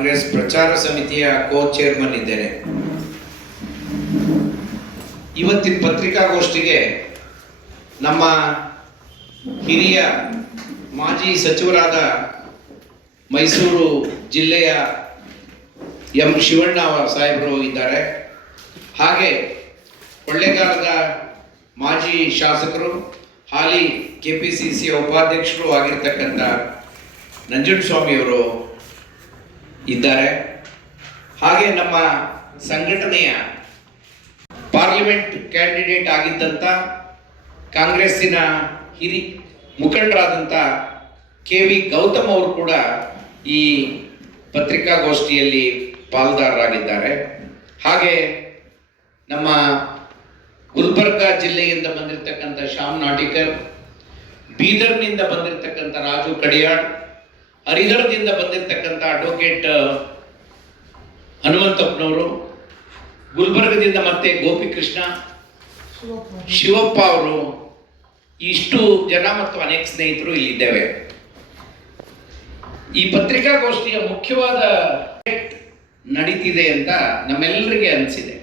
ಕಾಂಗ್ರೆಸ್ ಪ್ರಚಾರ ಸಮಿತಿಯ ಕೋ ಚೇರ್ಮನ್ ಇದ್ದೇನೆ. ಇವತ್ತಿನ ಪತ್ರಿಕಾಗೋಷ್ಠಿಗೆ ನಮ್ಮ ಹಿರಿಯ ಮಾಜಿ ಸಚಿವರಾದ ಮೈಸೂರು ಜಿಲ್ಲೆಯ ಎಂ ಶಿವಣ್ಣ ಸಾಹೇಬರು ಇದ್ದಾರೆ. ಹಾಗೆ ಕೊಳ್ಳೇಗಾಲದ ಮಾಜಿ ಶಾಸಕರು, ಹಾಲಿ ಕೆ ಪಿ ಸಿ ಸಿಯ ಉಪಾಧ್ಯಕ್ಷರು ಆಗಿರ್ತಕ್ಕಂಥ ನಂಜುಂಡಸ್ವಾಮಿಯವರು ಇದ್ದಾರೆ. ಹಾಗೆ ನಮ್ಮ ಸಂಘಟನೆಯ ಪಾರ್ಲಿಮೆಂಟ್ ಕ್ಯಾಂಡಿಡೇಟ್ ಆಗಿದ್ದಂಥ ಕಾಂಗ್ರೆಸ್ಸಿನ ಹಿರಿ ಮುಖಂಡರಾದಂಥ ಕೆ ವಿ ಗೌತಮ್ ಅವರು ಕೂಡ ಈ ಪತ್ರಿಕಾಗೋಷ್ಠಿಯಲ್ಲಿ ಪಾಲ್ದಾರರಾಗಿದ್ದಾರೆ. ಹಾಗೆ ನಮ್ಮ ಗುಲ್ಬರ್ಗ ಜಿಲ್ಲೆಯಿಂದ ಬಂದಿರತಕ್ಕಂಥ ಶ್ಯಾಮ್ ನಾಟಿಕರ್, ಬೀದರ್ನಿಂದ ಬಂದಿರತಕ್ಕಂಥ ರಾಜು ಕಡಿಯಾಳ್ ಹರಿಹರದಿಂದ ಬಂದಿರತಕ್ಕಂಥ ಅಡ್ವೊಕೇಟ್ ಹನುಮಂತಪ್ಪನವರು, ಗುಲ್ಬರ್ಗದಿಂದ ಮತ್ತೆ ಗೋಪಿಕೃಷ್ಣ, ಶಿವಪ್ಪ ಅವರು ಇಷ್ಟು ಜನ ಮತ್ತು ಅನೇಕ ಸ್ನೇಹಿತರು ಇಲ್ಲಿದ್ದೇವೆ. ಈ ಪತ್ರಿಕಾಗೋಷ್ಠಿಯ ಮುಖ್ಯವಾದ ನಡೀತಿದೆ ಅಂತ ನಮ್ಮೆಲ್ಲರಿಗೆ ಅನಿಸಿದೆ.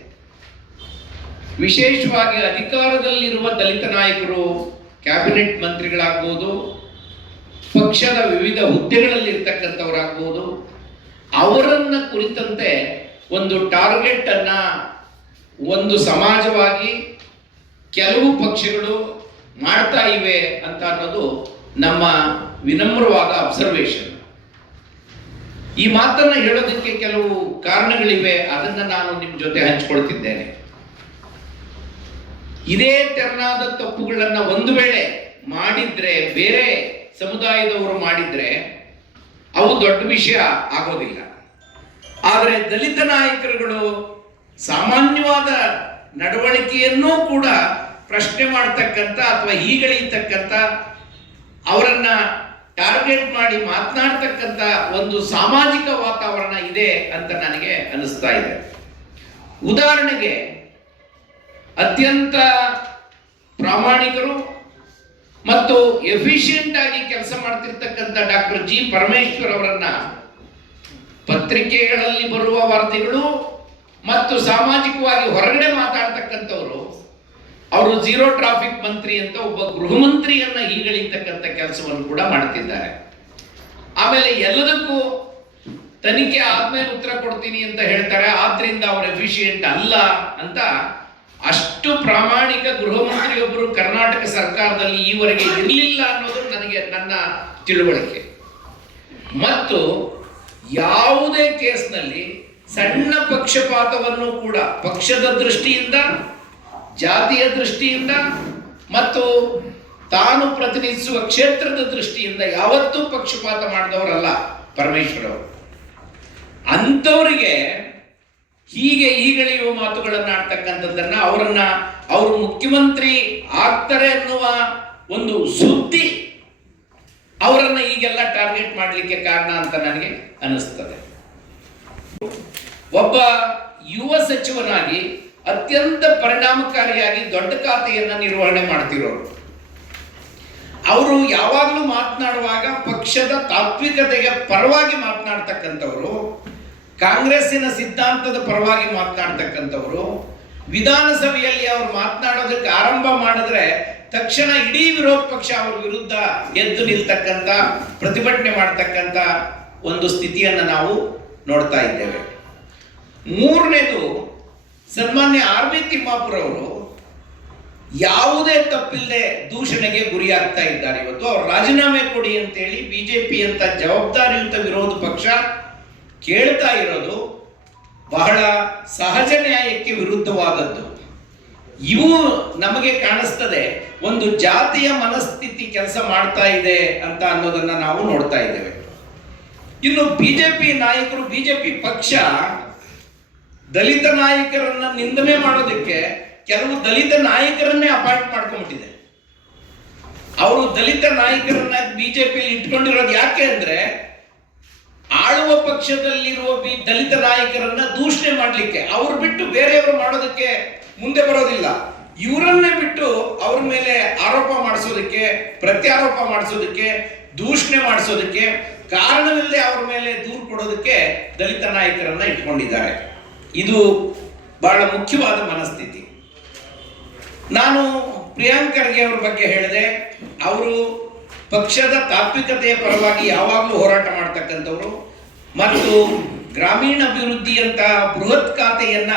ವಿಶೇಷವಾಗಿ ಅಧಿಕಾರದಲ್ಲಿರುವ ದಲಿತ ನಾಯಕರು ಕ್ಯಾಬಿನೆಟ್ ಮಂತ್ರಿಗಳಾಗ್ಬೋದು ಪಕ್ಷದ ವಿವಿಧ ಹುದ್ದೆಗಳಲ್ಲಿ ಇರ್ತಕ್ಕಂಥವರಾಗ್ಬೋದು ಅವರನ್ನ ಕುರಿತಂತೆ ಒಂದು ಟಾರ್ಗೆಟ್ ಅನ್ನ ಒಂದು ಸಮಾಜವಾಗಿ ಕೆಲವು ಪಕ್ಷಗಳು ಮಾಡ್ತಾ ಇವೆ ಅಂತ ಅನ್ನೋದು ನಮ್ಮ ವಿನಮ್ರವಾದ ಅಬ್ಸರ್ವೇಷನ್ ಈ ಮಾತನ್ನ ಹೇಳೋದಕ್ಕೆ ಕೆಲವು ಕಾರಣಗಳಿವೆ, ಅದನ್ನ ನಾನು ನಿಮ್ಮ ಜೊತೆ ಹಂಚ್ಕೊಳ್ತಿದ್ದೇನೆ. ಇದೇ ತೆರನಾದ ತಪ್ಪುಗಳನ್ನ ಒಂದು ವೇಳೆ ಮಾಡಿದ್ರೆ ಬೇರೆ ಸಮುದಾಯದವರು ಮಾಡಿದ್ರೆ ಅವು ದೊಡ್ಡ ವಿಷಯ ಆಗೋದಿಲ್ಲ. ಆದರೆ ದಲಿತ ನಾಯಕರುಗಳು ಸಾಮಾನ್ಯವಾದ ನಡವಳಿಕೆಯನ್ನೂ ಕೂಡ ಪ್ರಶ್ನೆ ಮಾಡ್ತಕ್ಕಂಥ ಅಥವಾ ಹೀಗಳಿತಕ್ಕಂಥ, ಅವರನ್ನ ಟಾರ್ಗೆಟ್ ಮಾಡಿ ಮಾತನಾಡ್ತಕ್ಕಂಥ ಒಂದು ಸಾಮಾಜಿಕ ವಾತಾವರಣ ಇದೆ ಅಂತ ನನಗೆ ಅನಿಸ್ತಾ ಇದೆ. ಉದಾಹರಣೆಗೆ ಅತ್ಯಂತ ಪ್ರಾಮಾಣಿಕರು ಮತ್ತು ಎಫಿಷಿಯಂಟ್ ಆಗಿ ಕೆಲಸ ಮಾಡ್ತಿರ್ತಕ್ಕಂಥ ಡಾಕ್ಟರ್ ಜಿ ಪರಮೇಶ್ವರ್ ಅವರನ್ನ ಪತ್ರಿಕೆಗಳಲ್ಲಿ ಬರುವ ವಾರ್ತೆಗಳು ಮತ್ತು ಸಾಮಾಜಿಕವಾಗಿ ಹೊರಗಡೆ ಮಾತಾಡ್ತಕ್ಕಂಥವ್ರು, ಅವರು ಜೀರೋ ಟ್ರಾಫಿಕ್ ಮಂತ್ರಿ ಅಂತ ಒಬ್ಬ ಗೃಹ ಮಂತ್ರಿಯನ್ನ ಹೀಗಳಿರ್ತಕ್ಕಂಥ ಕೆಲಸವನ್ನು ಕೂಡ ಮಾಡ್ತಿದ್ದಾರೆ. ಆಮೇಲೆ ಎಲ್ಲದಕ್ಕೂ ತನಿಖೆ ಆದ್ಮೇಲೆ ಉತ್ತರ ಕೊಡ್ತೀನಿ ಅಂತ ಹೇಳ್ತಾರೆ, ಆದ್ರಿಂದ ಅವರು ಎಫಿಷಿಯಂಟ್ ಅಲ್ಲ ಅಂತ ಅಷ್ಟು ಪ್ರಾಮಾಣಿಕ ಗೃಹ ಮಂತ್ರಿಯೊಬ್ಬರು ಕರ್ನಾಟಕ ಸರ್ಕಾರದಲ್ಲಿ ಈವರೆಗೆ ಇರಲಿಲ್ಲ ಅನ್ನೋದು ನನಗೆ ನನ್ನ ತಿಳುವಳಿಕೆ. ಮತ್ತು ಯಾವುದೇ ಕೇಸ್ನಲ್ಲಿ ಸಣ್ಣ ಪಕ್ಷಪಾತವನ್ನು ಕೂಡ ಪಕ್ಷದ ದೃಷ್ಟಿಯಿಂದ, ಜಾತಿಯ ದೃಷ್ಟಿಯಿಂದ ಮತ್ತು ತಾನು ಪ್ರತಿನಿಧಿಸುವ ಕ್ಷೇತ್ರದ ದೃಷ್ಟಿಯಿಂದ ಯಾವತ್ತೂ ಪಕ್ಷಪಾತ ಮಾಡಿದವರಲ್ಲ ಪರಮೇಶ್ವರ್ ಅವರು ಅಂಥವರಿಗೆ ಹೀಗೆ ಈಗಳೆಯುವ ಮಾತುಗಳನ್ನು ಆಡ್ತಕ್ಕಂಥದ್ದನ್ನ ಅವರನ್ನ ಅವರು ಮುಖ್ಯಮಂತ್ರಿ ಆಗ್ತಾರೆ ಅನ್ನುವ ಒಂದು ಸುದ್ದಿ ಅವರನ್ನ ಈಗೆಲ್ಲ ಟಾರ್ಗೆಟ್ ಮಾಡಲಿಕ್ಕೆ ಕಾರಣ ಅಂತ ನನಗೆ ಅನಿಸ್ತದೆ. ಒಬ್ಬ ಯುವ ಸಚಿವನಾಗಿ ಅತ್ಯಂತ ಪರಿಣಾಮಕಾರಿಯಾಗಿ ದೊಡ್ಡ ಖಾತೆಯನ್ನ ನಿರ್ವಹಣೆ ಮಾಡ್ತಿರೋರು. ಅವರು ಯಾವಾಗಲೂ ಮಾತನಾಡುವಾಗ ಪಕ್ಷದ ತಾತ್ವಿಕತೆಗೆ ಪರವಾಗಿ ಮಾತನಾಡ್ತಕ್ಕಂಥವ್ರು ಕಾಂಗ್ರೆಸ್ಸಿನ ಸಿದ್ಧಾಂತದ ಪರವಾಗಿ ಮಾತನಾಡ್ತಕ್ಕಂಥವ್ರು, ವಿಧಾನಸಭೆಯಲ್ಲಿ ಅವರು ಮಾತನಾಡೋದಕ್ಕೆ ಆರಂಭ ಮಾಡಿದ್ರೆ ತಕ್ಷಣ ಇಡೀ ವಿರೋಧ ಪಕ್ಷ ಅವರ ವಿರುದ್ಧ ಎದ್ದು ನಿಲ್ತಕ್ಕಂಥ, ಪ್ರತಿಭಟನೆ ಮಾಡ್ತಕ್ಕಂಥ ಒಂದು ಸ್ಥಿತಿಯನ್ನು ನಾವು ನೋಡ್ತಾ ಇದ್ದೇವೆ. ಮೂರನೇದು, ಸನ್ಮಾನ್ಯ ಆರ್ ಬಿ ತಿಮ್ಮಾಪುರ ಅವರು ಯಾವುದೇ ತಪ್ಪಿಲ್ಲದೆ ದೂಷಣೆಗೆ ಗುರಿಯಾಗ್ತಾ ಇದ್ದಾರೆ. ಇವತ್ತು ಅವ್ರು ರಾಜೀನಾಮೆ ಕೊಡಿ ಅಂತೇಳಿ ಬಿಜೆಪಿ ಅಂತ ಜವಾಬ್ದಾರಿಯುತ ವಿರೋಧ ಪಕ್ಷ ಕೇಳ್ತಾ ಇರೋದು ಬಹಳ ಸಹಜ ನ್ಯಾಯಕ್ಕೆ ವಿರುದ್ಧವಾದದ್ದು. ಇವು ನಮಗೆ ಕಾಣಿಸ್ತದೆ, ಒಂದು ಜಾತಿಯ ಮನಸ್ಥಿತಿ ಕೆಲಸ ಮಾಡ್ತಾ ಇದೆ ಅಂತ ಅನ್ನೋದನ್ನ ನಾವು ನೋಡ್ತಾ ಇದ್ದೇವೆ. ಇನ್ನು ಬಿಜೆಪಿ ನಾಯಕರು, ಬಿಜೆಪಿ ಪಕ್ಷ ದಲಿತ ನಾಯಕರನ್ನ ನಿಂದನೆ ಮಾಡೋದಕ್ಕೆ ಕೆಲವು ದಲಿತ ನಾಯಕರನ್ನೇ ಅಪಾಯಿಂಟ್ ಮಾಡ್ಕೊಂಡ್ಬಿಟ್ಟಿದೆ. ಅವರು ದಲಿತ ನಾಯಕರನ್ನ ಬಿಜೆಪಿ ಇಟ್ಕೊಂಡಿರೋದು ಯಾಕೆ ಅಂದ್ರೆ ಆಳುವ ಪಕ್ಷದಲ್ಲಿರುವ ಬಿ ದಲಿತ ನಾಯಕರನ್ನ ದೂಷಣೆ ಮಾಡಲಿಕ್ಕೆ ಅವ್ರು ಬಿಟ್ಟು ಬೇರೆಯವರು ಮಾಡೋದಕ್ಕೆ ಮುಂದೆ ಬರೋದಿಲ್ಲ. ಇವರನ್ನೇ ಬಿಟ್ಟು ಅವ್ರ ಮೇಲೆ ಆರೋಪ ಮಾಡಿಸೋದಕ್ಕೆ, ಪ್ರತ್ಯಾರೋಪ ಮಾಡಿಸೋದಕ್ಕೆ, ದೂಷಣೆ ಮಾಡಿಸೋದಕ್ಕೆ ಕಾರಣವಿಲ್ಲದೆ ಅವ್ರ ಮೇಲೆ ದೂರು ಕೊಡೋದಕ್ಕೆ ದಲಿತ ನಾಯಕರನ್ನ ಇಟ್ಕೊಂಡಿದ್ದಾರೆ. ಇದು ಬಹಳ ಮುಖ್ಯವಾದ ಮನಸ್ಥಿತಿ. ನಾನು ಪ್ರಿಯಾಂಕ್ ಖರ್ಗೆ ಅವ್ರ ಬಗ್ಗೆ ಹೇಳಿದೆ, ಅವರು ಪಕ್ಷದ ತಾತ್ವಿಕತೆಯ ಪರವಾಗಿ ಯಾವಾಗಲೂ ಹೋರಾಟ ಮಾಡ್ತಕ್ಕಂಥವರು. ಮತ್ತು ಗ್ರಾಮೀಣ ಅಭಿವೃದ್ಧಿಯಂತಹ ಬೃಹತ್ ಖಾತೆಯನ್ನ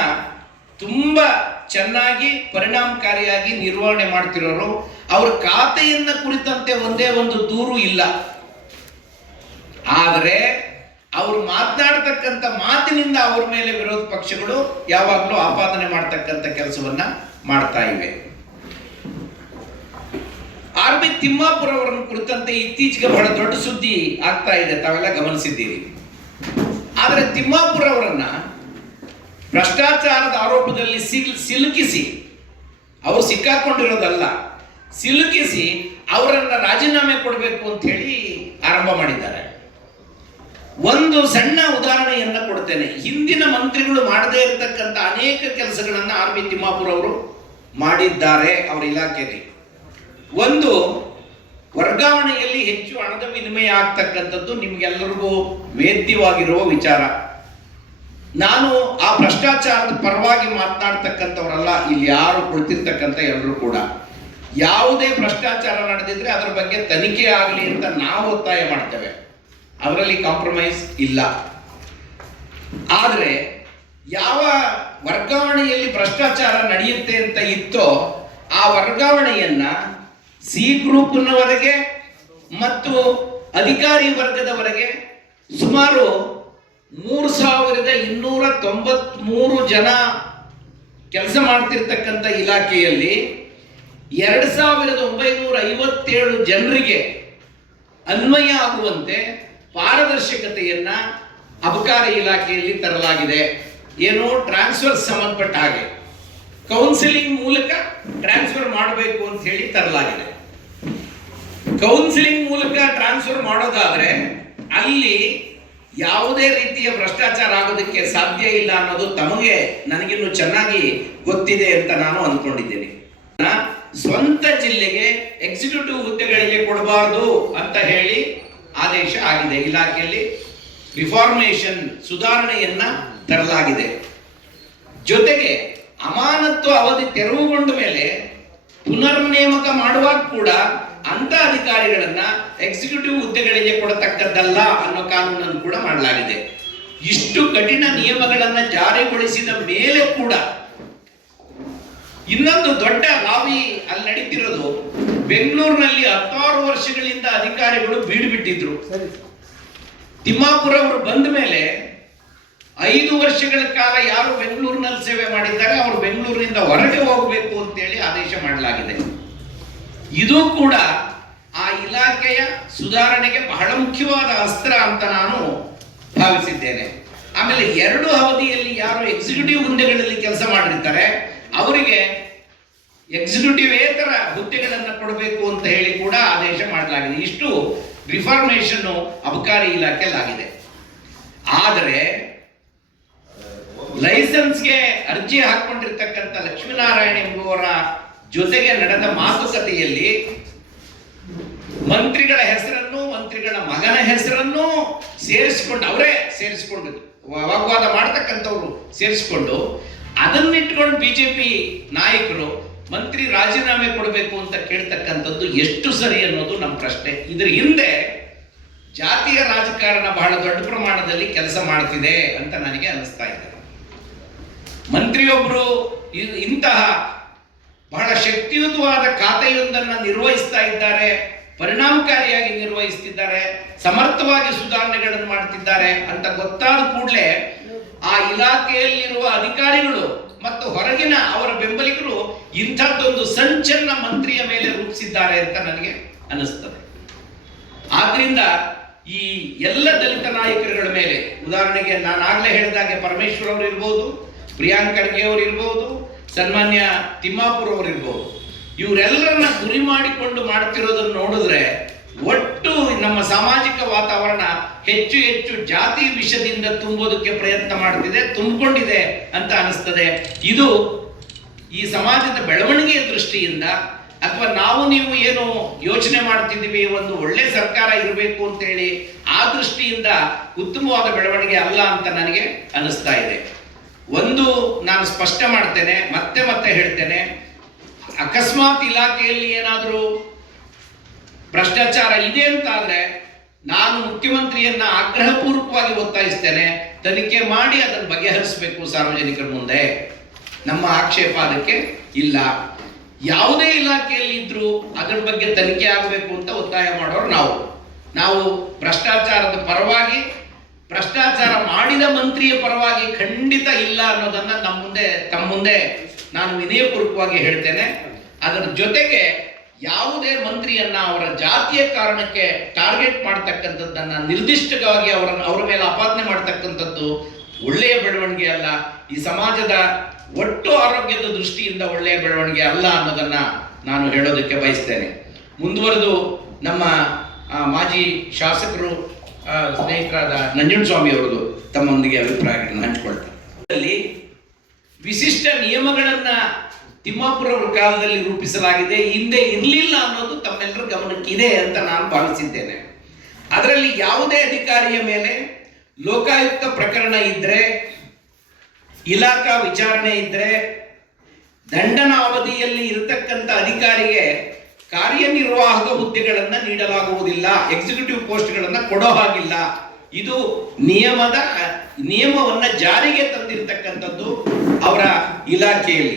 ತುಂಬ ಚೆನ್ನಾಗಿ ಪರಿಣಾಮಕಾರಿಯಾಗಿ ನಿರ್ವಹಣೆ ಮಾಡ್ತಿರೋರು. ಅವ್ರ ಖಾತೆಯನ್ನ ಕುರಿತಂತೆ ಒಂದೇ ಒಂದು ದೂರು ಇಲ್ಲ. ಆದರೆ ಅವರು ಮಾತನಾಡ್ತಕ್ಕಂಥ ಮಾತಿನಿಂದ ಅವ್ರ ಮೇಲೆ ವಿರೋಧ ಪಕ್ಷಗಳು ಯಾವಾಗಲೂ ಆಪಾದನೆ ಮಾಡ್ತಕ್ಕಂಥ ಕೆಲಸವನ್ನ ಮಾಡ್ತಾ ಇವೆ. ಆರ್ ಬಿ ತಿಮ್ಮಾಪುರ ಅವರನ್ನು ಕುರಿತಂತೆ ಇತ್ತೀಚೆಗೆ ಬಹಳ ದೊಡ್ಡ ಸುದ್ದಿ ಆಗ್ತಾ ಇದೆ, ತಾವೆಲ್ಲ ಗಮನಿಸಿದ್ದೀರಿ. ಆದರೆ ತಿಮ್ಮಾಪುರ ಅವರನ್ನ ಭ್ರಷ್ಟಾಚಾರದ ಆರೋಪದಲ್ಲಿ ಸಿಲ್, ಸಿಲುಕಿಸಿ, ಅವರು ಸಿಕ್ಕಾಕೊಂಡಿರೋದಲ್ಲ, ಸಿಲುಕಿಸಿ ಅವರನ್ನ ರಾಜೀನಾಮೆ ಕೊಡಬೇಕು ಅಂತ ಹೇಳಿ ಆರಂಭ ಮಾಡಿದ್ದಾರೆ. ಒಂದು ಸಣ್ಣ ಉದಾಹರಣೆಯನ್ನ ಕೊಡ್ತೇನೆ. ಹಿಂದಿನ ಮಂತ್ರಿಗಳು ಮಾಡದೇ ಇರತಕ್ಕಂಥ ಅನೇಕ ಕೆಲಸಗಳನ್ನ ಆರ್ ಬಿ ತಿಮ್ಮಾಪುರ ಅವರು ಮಾಡಿದ್ದಾರೆ ಅವರ ಇಲಾಖೆಯಲ್ಲಿ. ಒಂದು, ವರ್ಗಾವಣೆಯಲ್ಲಿ ಹೆಚ್ಚು ಹಣದ ವಿನಿಮಯ ಆಗ್ತಕ್ಕಂಥದ್ದು ನಿಮ್ಗೆಲ್ಲರಿಗೂ ವೇದ್ಯವಾಗಿರುವ ವಿಚಾರ. ನಾನು ಆ ಭ್ರಷ್ಟಾಚಾರದ ಪರವಾಗಿ ಮಾತನಾಡ್ತಕ್ಕಂಥವರಲ್ಲ, ಇಲ್ಲಿ ಯಾರು ಕುಳಿತಿರ್ತಕ್ಕಂಥ ಎಲ್ಲರೂ ಕೂಡ. ಯಾವುದೇ ಭ್ರಷ್ಟಾಚಾರ ನಡೆದಿದ್ರೆ ಅದರ ಬಗ್ಗೆ ತನಿಖೆ ಆಗಲಿ ಅಂತ ನಾವು ಒತ್ತಾಯ ಮಾಡ್ತೇವೆ. ಅದರಲ್ಲಿ ಕಾಂಪ್ರಮೈಸ್ ಇಲ್ಲ. ಆದರೆ, ಯಾವ ವರ್ಗಾವಣೆಯಲ್ಲಿ ಭ್ರಷ್ಟಾಚಾರ ನಡೆಯುತ್ತೆ ಅಂತ ಇತ್ತೋ, ಆ ವರ್ಗಾವಣೆಯನ್ನ ಸಿ ಗ್ರೂಪ್ನವರೆಗೆ ಮತ್ತು ಅಧಿಕಾರಿ ವರ್ಗದವರೆಗೆ ಸುಮಾರು ಮೂರು ಸಾವಿರದ ಇನ್ನೂರ ತೊಂಬತ್ಮೂರು ಜನ ಕೆಲಸ ಮಾಡ್ತಿರ್ತಕ್ಕಂಥ ಇಲಾಖೆಯಲ್ಲಿ ಎರಡು ಸಾವಿರದ ಒಂಬೈನೂರ ಐವತ್ತೇಳು ಜನರಿಗೆ ಅನ್ವಯ ಆಗುವಂತೆ ಪಾರದರ್ಶಕತೆಯನ್ನ ಅಬಕಾರಿ ಇಲಾಖೆಯಲ್ಲಿ ತರಲಾಗಿದೆ. ಏನು ಟ್ರಾನ್ಸ್ಫರ್ ಸಂಬಂಧಪಟ್ಟ ಹಾಗೆ. ಕೌನ್ಸಿಲಿಂಗ್ ಮೂಲಕ ಟ್ರಾನ್ಸ್ಫರ್ ಮಾಡಬೇಕು ಅಂತ ಹೇಳಿ ತರಲಾಗಿದೆ. ಕೌನ್ಸಿಲಿಂಗ್ ಮೂಲಕ ಟ್ರಾನ್ಸ್ಫರ್ ಮಾಡೋದಾದ್ರೆ ಅಲ್ಲಿ ಯಾವುದೇ ರೀತಿಯ ಭ್ರಷ್ಟಾಚಾರ ಆಗೋದಕ್ಕೆ ಸಾಧ್ಯ ಇಲ್ಲ ಅನ್ನೋದು ತಮಗೆ ನನಗಿನ್ನು ಚೆನ್ನಾಗಿ ಗೊತ್ತಿದೆ ಅಂತ ನಾನು ಅಂದ್ಕೊಂಡಿದ್ದೇನೆ ಸ್ವಂತ ಜಿಲ್ಲೆಗೆ ಎಕ್ಸಿಕ್ಯೂಟಿವ್ ಹುದ್ದೆಗಳಿಗೆ ಕೊಡಬಾರದು ಅಂತ ಹೇಳಿ ಆದೇಶ ಆಗಿದೆ. ಇಲಾಖೆಯಲ್ಲಿ ರಿಫಾರ್ಮೇಷನ್ ಸುಧಾರಣೆಯನ್ನ ತರಲಾಗಿದೆ. ಜೊತೆಗೆ ಅಮಾನತ್ತು ಅವಧಿ ತೆರವುಗೊಂಡ ಮೇಲೆ ಪುನರ್ ನೇಮಕ ಮಾಡುವಾಗ ಕೂಡ ಅಂತ ಅಧಿಕಾರಿಗಳನ್ನ ಎಕ್ಸಿಕ್ಯೂಟಿವ್ ಹುದ್ದೆಗಳಿಗೆ ಕೊಡತಕ್ಕದ್ದಲ್ಲ ಅನ್ನೋ ಕಾನೂನನ್ನು ಕೂಡ ಮಾಡಲಾಗಿದೆ. ಇಷ್ಟು ಕಠಿಣ ನಿಯಮಗಳನ್ನ ಜಾರಿಗೊಳಿಸಿದ ಮೇಲೆ ಕೂಡ ಇನ್ನೊಂದು ದೊಡ್ಡ ಲಾಬಿ ಅಲ್ಲಿ ನಡೀತಿರೋದು ಬೆಂಗಳೂರಿನಲ್ಲಿ ಹತ್ತಾರು ವರ್ಷಗಳಿಂದ ಅಧಿಕಾರಿಗಳು ಬೀಡು ಬಿಟ್ಟಿದ್ರು. ತಿಮ್ಮಾಪುರ ಅವರು ಬಂದ ಮೇಲೆ ಐದು ವರ್ಷಗಳ ಕಾಲ ಯಾರು ಬೆಂಗಳೂರಿನಲ್ಲಿ ಸೇವೆ ಮಾಡಿದ್ದಾರೆ ಅವರು ಬೆಂಗಳೂರಿನಿಂದ ಹೊರಗೆ ಹೋಗಬೇಕು ಅಂತೇಳಿ ಆದೇಶ ಮಾಡಲಾಗಿದೆ. ಇದು ಕೂಡ ಆ ಇಲಾಖೆಯ ಸುಧಾರಣೆಗೆ ಬಹಳ ಮುಖ್ಯವಾದ ಅಸ್ತ್ರ ಅಂತ ನಾನು ಭಾವಿಸಿದ್ದೇನೆ. ಆಮೇಲೆ ಎರಡು ಅವಧಿಯಲ್ಲಿ ಯಾರು ಎಕ್ಸಿಕ್ಯೂಟಿವ್ ಹುದ್ದೆಗಳಲ್ಲಿ ಕೆಲಸ ಮಾಡಿರ್ತಾರೆ. ಅವರಿಗೆ ಎಕ್ಸಿಕ್ಯೂಟಿವ್ ಏತರ ಹುದ್ದೆಗಳನ್ನು ಕೊಡಬೇಕು ಅಂತ ಹೇಳಿ ಕೂಡ ಆದೇಶ ಮಾಡಲಾಗಿದೆ. ಇಷ್ಟು ರಿಫಾರ್ಮೇಶನ್ ಅಬಕಾರಿ ಇಲಾಖೆಯಲ್ಲಾಗಿದೆ. ಆದರೆ, ಲೈಸೆನ್ಸ್ಗೆ ಅರ್ಜಿ ಹಾಕೊಂಡಿರ್ತಕ್ಕಂಥ ಲಕ್ಷ್ಮೀನಾರಾಯಣ ಎಂಬುವರ ಜೊತೆಗೆ ನಡೆದ ಮಾತುಕತೆಯಲ್ಲಿ ಮಂತ್ರಿಗಳ ಹೆಸರನ್ನು, ಮಂತ್ರಿಗಳ ಮಗನ ಹೆಸರನ್ನು ಸೇರಿಸಿಕೊಂಡು, ಅವರೇ ಸೇರಿಸಿಕೊಂಡು, ವಾಗ್ವಾದ ಮಾಡ್ತಕ್ಕಂಥವ್ರು ಸೇರಿಸಿಕೊಂಡು, ಅದನ್ನಿಟ್ಕೊಂಡು ಬಿಜೆಪಿ ನಾಯಕರು ಮಂತ್ರಿ ರಾಜೀನಾಮೆ ಕೊಡಬೇಕು ಅಂತ ಕೇಳ್ತಕ್ಕಂಥದ್ದು ಎಷ್ಟು ಸರಿ ಅನ್ನೋದು ನಮ್ಮ ಪ್ರಶ್ನೆ. ಇದರ ಹಿಂದೆ ಜಾತಿಯ ರಾಜಕಾರಣ ಬಹಳ ದೊಡ್ಡ ಪ್ರಮಾಣದಲ್ಲಿ ಕೆಲಸ ಮಾಡ್ತಿದೆ ಅಂತ ನನಗೆ ಅನಿಸ್ತಾ ಇದೆ. ಮಂತ್ರಿಯೊಬ್ಬರು ಇಂತಹ ಬಹಳ ಶಕ್ತಿಯುತವಾದ ಖಾತೆಯೊಂದನ್ನು ನಿರ್ವಹಿಸ್ತಾ ಇದ್ದಾರೆ, ಪರಿಣಾಮಕಾರಿಯಾಗಿ ನಿರ್ವಹಿಸ್ತಿದ್ದಾರೆ, ಸಮರ್ಥವಾಗಿ ಸುಧಾರಣೆಗಳನ್ನು ಮಾಡ್ತಿದ್ದಾರೆ ಅಂತ ಗೊತ್ತಾದ ಕೂಡಲೇ ಆ ಇಲಾಖೆಯಲ್ಲಿರುವ ಅಧಿಕಾರಿಗಳು ಮತ್ತು ಹೊರಗಿನ ಅವರ ಬೆಂಬಲಿಗರು ಇಂಥದ್ದೊಂದು ಸಂಚನ್ನ ಮಂತ್ರಿಯ ಮೇಲೆ ರೂಪಿಸಿದ್ದಾರೆ ಅಂತ ನನಗೆ ಅನಿಸ್ತದೆ ಆದ್ರಿಂದ ಈ ಎಲ್ಲ ದಲಿತ ನಾಯಕರುಗಳ ಮೇಲೆ, ಉದಾಹರಣೆಗೆ ನಾನು ಆಗ್ಲೇ ಹೇಳಿದಾಗೆ ಪರಮೇಶ್ವರ್ ಅವರು ಇರ್ಬೋದು, ಪ್ರಿಯಾಂಕ್ ಖರ್ಗೆ ಅವರು ಇರ್ಬೋದು ಸನ್ಮಾನ್ಯ ತಿಮ್ಮಾಪುರ್ ಅವರಿರ್ಬೋದು. ಇವರೆಲ್ಲರನ್ನ ಗುರಿ ಮಾಡಿಕೊಂಡು ಮಾಡ್ತಿರೋದನ್ನು ನೋಡಿದ್ರೆ ಒಟ್ಟು ನಮ್ಮ ಸಾಮಾಜಿಕ ವಾತಾವರಣ ಹೆಚ್ಚು ಹೆಚ್ಚು ಜಾತಿ ವಿಷದಿಂದ ತುಂಬೋದಕ್ಕೆ ಪ್ರಯತ್ನ ಮಾಡ್ತಿದೆ, ತುಂಬಿಕೊಂಡಿದೆ ಅಂತ ಅನಿಸ್ತದೆ. ಇದು ಈ ಸಮಾಜದ ಬೆಳವಣಿಗೆಯ ದೃಷ್ಟಿಯಿಂದ ಅಥವಾ ನಾವು ನೀವು ಏನು ಯೋಚನೆ ಮಾಡ್ತಿದ್ದೀವಿ, ಒಂದು ಒಳ್ಳೆ ಸರ್ಕಾರ ಇರಬೇಕು ಅಂತೇಳಿ ಆ ದೃಷ್ಟಿಯಿಂದ ಉತ್ತಮವಾದ ಬೆಳವಣಿಗೆ ಅಲ್ಲ ಅಂತ ನನಗೆ ಅನಿಸ್ತಾ ಇದೆ. ಒಂದು ನಾನು ಸ್ಪಷ್ಟ ಮಾಡ್ತೇನೆ, ಮತ್ತೆ ಮತ್ತೆ ಹೇಳ್ತೇನೆ. ಅಕಸ್ಮಾತ್ ಇಲಾಖೆಯಲ್ಲಿ ಏನಾದರೂ ಭ್ರಷ್ಟಾಚಾರ ಇದೆ ಅಂತ ಆದರೆ ನಾನು ಮುಖ್ಯಮಂತ್ರಿಯನ್ನ ಆಗ್ರಹಪೂರ್ವಕವಾಗಿ ಒತ್ತಾಯಿಸ್ತೇನೆ. ತನಿಖೆ ಮಾಡಿ ಅದನ್ನು ಬಗೆಹರಿಸಬೇಕು ಸಾರ್ವಜನಿಕರ ಮುಂದೆ. ನಮ್ಮ ಆಕ್ಷೇಪ ಅದಕ್ಕೆ ಇಲ್ಲ. ಯಾವುದೇ ಇಲಾಖೆಯಲ್ಲಿ ಇದ್ದರೂ ಅದರ ಬಗ್ಗೆ ತನಿಖೆ ಆಗಬೇಕು ಅಂತ ಒತ್ತಾಯ ಮಾಡೋರು ನಾವು. ನಾವು ಭ್ರಷ್ಟಾಚಾರದ ಪರವಾಗಿ ಭ್ರಷ್ಟಾಚಾರ ಮಾಡಿದ ಮಂತ್ರಿಯ ಪರವಾಗಿ ಖಂಡಿತ ಇಲ್ಲ ಅನ್ನೋದನ್ನ ನಮ್ಮ ಮುಂದೆ, ತಮ್ಮ ಮುಂದೆ ನಾನು ವಿನಯಪೂರ್ವಕವಾಗಿ ಹೇಳ್ತೇನೆ. ಅದರ ಜೊತೆಗೆ ಯಾವುದೇ ಮಂತ್ರಿಯನ್ನ ಅವರ ಜಾತಿಯ ಕಾರಣಕ್ಕೆ ಟಾರ್ಗೆಟ್ ಮಾಡ್ತಕ್ಕಂಥದ್ದನ್ನ ನಿರ್ದಿಷ್ಟವಾಗಿ ಅವರ ಅವರ ಮೇಲೆ ಆಪಾದನೆ ಮಾಡ್ತಕ್ಕಂಥದ್ದು ಒಳ್ಳೆಯ ಬೆಳವಣಿಗೆ ಅಲ್ಲ. ಈ ಸಮಾಜದ ಒಟ್ಟು ಆರೋಗ್ಯದ ದೃಷ್ಟಿಯಿಂದ ಒಳ್ಳೆಯ ಬೆಳವಣಿಗೆ ಅಲ್ಲ ಅನ್ನೋದನ್ನ ನಾನು ಹೇಳೋದಕ್ಕೆ ಬಯಸ್ತೇನೆ. ಮುಂದುವರೆದು ನಮ್ಮ ಮಾಜಿ ಶಾಸಕರು ಸ್ನೇಹಿತರಾದ ನಂಜುಂಡಸ್ವಾಮಿ ಅವರದು ತಮ್ಮೊಂದಿಗೆ ಅಭಿಪ್ರಾಯಗಳನ್ನು ಹಂಚಿಕೊಳ್ತಾರೆ. ವಿಶಿಷ್ಟ ನಿಯಮಗಳನ್ನ ತಿಮ್ಮಾಪುರ ಕಾಲದಲ್ಲಿ ರೂಪಿಸಲಾಗಿದೆ, ಹಿಂದೆ ಇರಲಿಲ್ಲ ಅನ್ನೋದು ತಮ್ಮೆಲ್ಲರ ಗಮನಕ್ಕಿದೆ ಅಂತ ನಾನು ಭಾವಿಸಿದ್ದೇನೆ. ಅದರಲ್ಲಿ ಯಾವುದೇ ಅಧಿಕಾರಿಯ ಮೇಲೆ ಲೋಕಾಯುಕ್ತ ಪ್ರಕರಣ ಇದ್ರೆ, ಇಲಾಖಾ ವಿಚಾರಣೆ ಇದ್ರೆ ದಂಡನ ಅವಧಿಯಲ್ಲಿ ಇರತಕ್ಕಂಥ ಅಧಿಕಾರಿಗೆ ಕಾರ್ಯನಿರ್ವಾಹಕ ಹುದ್ದೆಗಳನ್ನ ನೀಡಲಾಗುವುದಿಲ್ಲ ಎಕ್ಸಿಕ್ಯೂಟಿವ್ ಪೋಸ್ಟ್ಗಳನ್ನ ಕೊಡೋ ಹಾಗಿಲ್ಲ. ಇದು ನಿಯಮದ, ನಿಯಮವನ್ನ ಜಾರಿಗೆ ತಂದಿರತಕ್ಕಂಥದ್ದು ಅವರ ಇಲಾಖೆಯಲ್ಲಿ.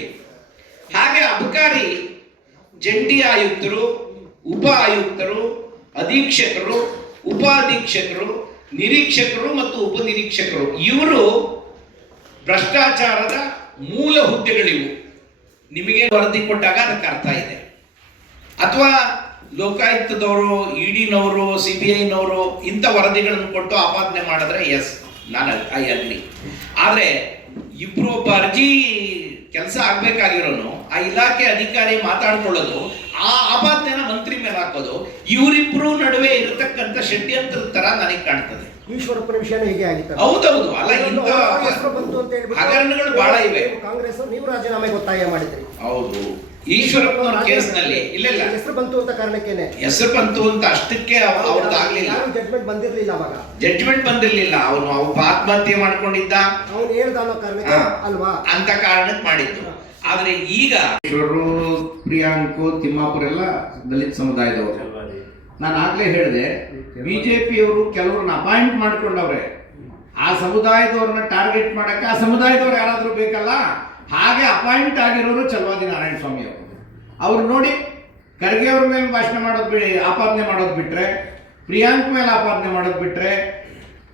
ಹಾಗೆ ಅಬಕಾರಿ ಜಂಟಿ ಆಯುಕ್ತರು, ಉಪ ಆಯುಕ್ತರು, ಅಧೀಕ್ಷಕರು ಉಪ ಅಧೀಕ್ಷಕರು ನಿರೀಕ್ಷಕರು ಮತ್ತು ಉಪನಿರೀಕ್ಷಕರು, ಇವರು ಭ್ರಷ್ಟಾಚಾರದ ಮೂಲ ಹುದ್ದೆಗಳಿವು. ನಿಮಗೆ ವರದಿ ಕೊಟ್ಟಾಗ ಅದಕ್ಕೆ ಅರ್ಥ ಇದೆ. ಅಥವಾ ಲೋಕಾಯುಕ್ತದವರು ಇಡಿನವರು ಸಿ ಬಿ ಐನವರು ಇಂಥ ವರದಿಗಳನ್ನು ಕೊಟ್ಟು ಆಪಾದನೆ ಮಾಡಿದ್ರೆ ಎಸ್ ನಾನು ಐ ಅಗ್ರಿ ಆದರೆ ಇಬ್ರು ಒಬ್ಬ ಅರ್ಜಿ ಕೆಲಸ ಆಗ್ಬೇಕಾಗಿರೋನು ಆ ಇಲಾಖೆ ಅಧಿಕಾರಿ ಮಾತಾಡ್ಕೊಳ್ಳೋದು ಆ ಆಪಾದನೆನ ಮಂತ್ರಿ ಮೇಲೆ ಹಾಕೋದು ಇವರಿಬ್ರು ನಡುವೆ ಇರತಕ್ಕಂಥ ಷಡ್ಯಂತ್ರದ ತರ ನನಗೆ ಕಾಣ್ತದೆ. ಈಶ್ವರಪ್ಪನ ವಿಷಯ ಹೀಗೆ ಆಗಿತ್ತು. ಹೌದೌದು ಅಲ್ಲ ಇಂಥ ಬಂತು ಅಂತ ಹೇಳ್ಬಿಟ್ಟು ಹಗರಣಗಳು ಬಹಳ ಇವೆ. ಕಾಂಗ್ರೆಸ್ ನೀವು ರಾಜೀನಾಮೆ ಒತ್ತಾಯ ಮಾಡಿದ್ರಿ. ಹೌದು. ಈಶ್ವರಪ್ಪನವ್ರ ಕೇಸ್ನಲ್ಲಿ ಇಲ್ಲ ಇಲ್ಲ. ಹೆಸರು ಬಂತು ಅಂತ ಕಾರಣಕ್ಕೇನೆ. ಹೆಸರು ಬಂತು ಅಂತ ಅಷ್ಟಕ್ಕೆ ಅವ್ರದ್ದು ಆಗ್ಲಿಲ್ಲ. ಜಡ್ಜ್ಮೆಂಟ್ ಬಂದಿರ್ಲಿಲ್ಲ ಅವಾಗ? ಜಡ್ಜ್ಮೆಂಟ್ ಬಂದಿರ್ಲಿಲ್ಲ. ಅವನು ಅವ್ನು ಆತ್ಮಹತ್ಯೆ ಮಾಡ್ಕೊಂಡಿದ್ದ. ಅವನು ಹೇಳ್ದ ಅನ್ನೋ ಕಾರಣಕ್ಕೆ ಅಲ್ವಾ? ಅಂತ ಕಾರಣಕ್ಕೆ ಮಾಡಿದ್ದು. ಆದ್ರೆ ಈಗ ಈಶ್ವರರು ಪ್ರಿಯಾಂಕು ತಿಮ್ಮಾಪುರ ಎಲ್ಲ ದಲಿತ ಸಮುದಾಯದವರು. ನಾನು ಆಗ್ಲೇ ಹೇಳಿದೆ ಬಿಜೆಪಿಯವರು ಕೆಲವ್ರನ್ನ ಅಪಾಯಿಂಟ್ ಮಾಡ್ಕೊಂಡವ್ರೆ. ಆ ಸಮುದಾಯದವ್ರನ್ನ ಟಾರ್ಗೆಟ್ ಮಾಡಕ್ಕೆ ಆ ಸಮುದಾಯದವ್ರು ಯಾರಾದ್ರೂ ಬೇಕಲ್ಲ? ಹಾಗೆ ಅಪಾಯಿಂಟ್ ಆಗಿರೋರು ಚಲವಾದಿ ನಾರಾಯಣ ಸ್ವಾಮಿ ಅವರು. ಅವ್ರು ನೋಡಿ ಖರ್ಗೆ ಅವ್ರ ಮೇಲೆ ಭಾಷಣ ಮಾಡೋದು ಬಿಡಿ, ಆಪಾದನೆ ಮಾಡೋದು ಬಿಟ್ರೆ, ಪ್ರಿಯಾಂಕ್ ಮೇಲೆ ಆಪಾದನೆ ಮಾಡೋದು ಬಿಟ್ರೆ,